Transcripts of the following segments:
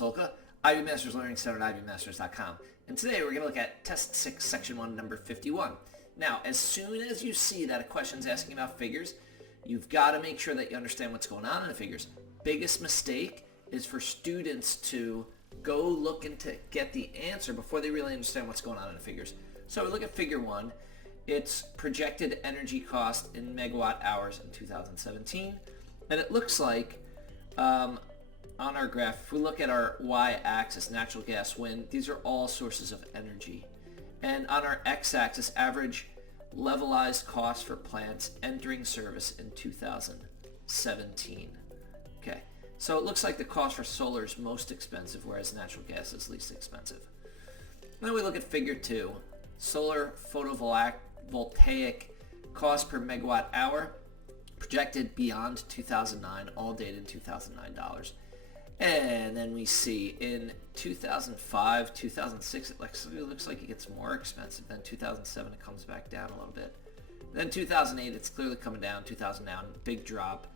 Solka, IB Masters Learning Center at IBMasters.com. And today we're going to look at Test 6, Section 1, number 51. Now, as soon as you see that a question's asking about figures, you've got to make sure that you understand what's going on in the figures. Biggest mistake is for students to go look into get the answer before they really understand what's going on in the figures. So we look at figure 1. It's projected energy cost in megawatt hours in 2017. And it looks like on our graph, if we look at our y-axis, natural gas, wind, these are all sources of energy. And on our x-axis, average levelized cost for plants entering service in 2017. Okay, so it looks like the cost for solar is most expensive, whereas natural gas is least expensive. Then we look at figure 2, solar photovoltaic cost per megawatt hour, projected beyond 2009, all dated $2009. And then we see in 2005, 2006, it looks like it gets more expensive. Then 2007, it comes back down a little bit. Then 2008, it's clearly coming down. 2009, big drop.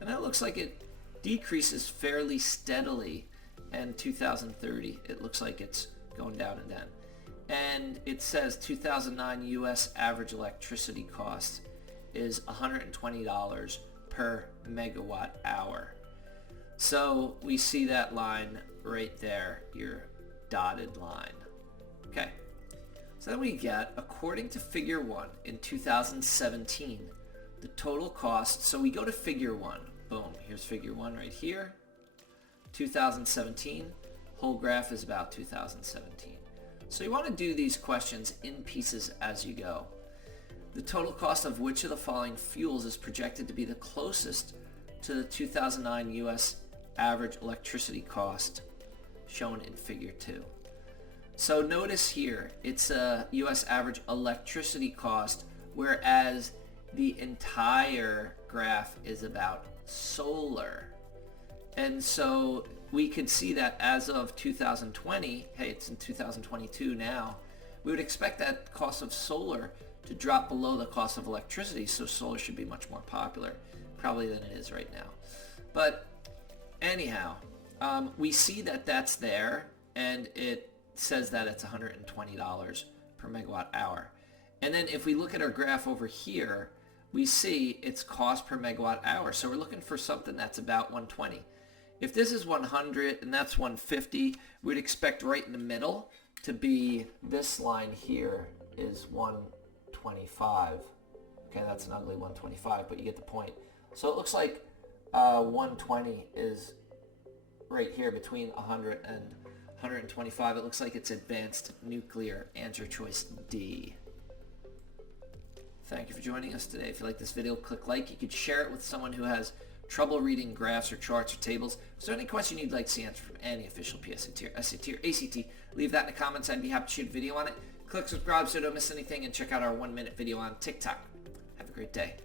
And it looks like it decreases fairly steadily. And 2030, it looks like it's going down again. And it says 2009 U.S. average electricity cost is $120 per megawatt hour. So we see that line right there, your dotted line. Okay, so then we get, according to figure 1 in 2017, the total cost, so we go to figure 1, boom, here's figure 1 right here, 2017, whole graph is about 2017. So you want to do these questions in pieces as you go. The total cost of which of the following fuels is projected to be the closest to the 2009 U.S. average electricity cost shown in figure 2. So notice here, it's a U.S. average electricity cost, whereas the entire graph is about solar. And so we could see that as of 2020, hey, it's in 2022 now, we would expect that cost of solar to drop below the cost of electricity, so solar should be much more popular probably than it is right now. But anyhow, we see that that's there, and it says that it's $120 per megawatt hour. And then if we look at our graph over here, we see its cost per megawatt hour. So we're looking for something that's about 120. If this is 100 and that's 150, we'd expect right in the middle to be this line here is 125. Okay, that's an ugly 125, but you get the point. So it looks like 120 is right here between 100 and 125. It looks like it's advanced nuclear. Answer choice D. Thank you for joining us today. If you like this video, click like. You could share it with someone who has trouble reading graphs or charts or tables. If there's any question you'd like to see answered from any official PSAT or SAT or ACT, leave that in the comments. I'd be happy to shoot a video on it. Click subscribe so you don't miss anything, and check out our 1-minute video on TikTok. Have a great day.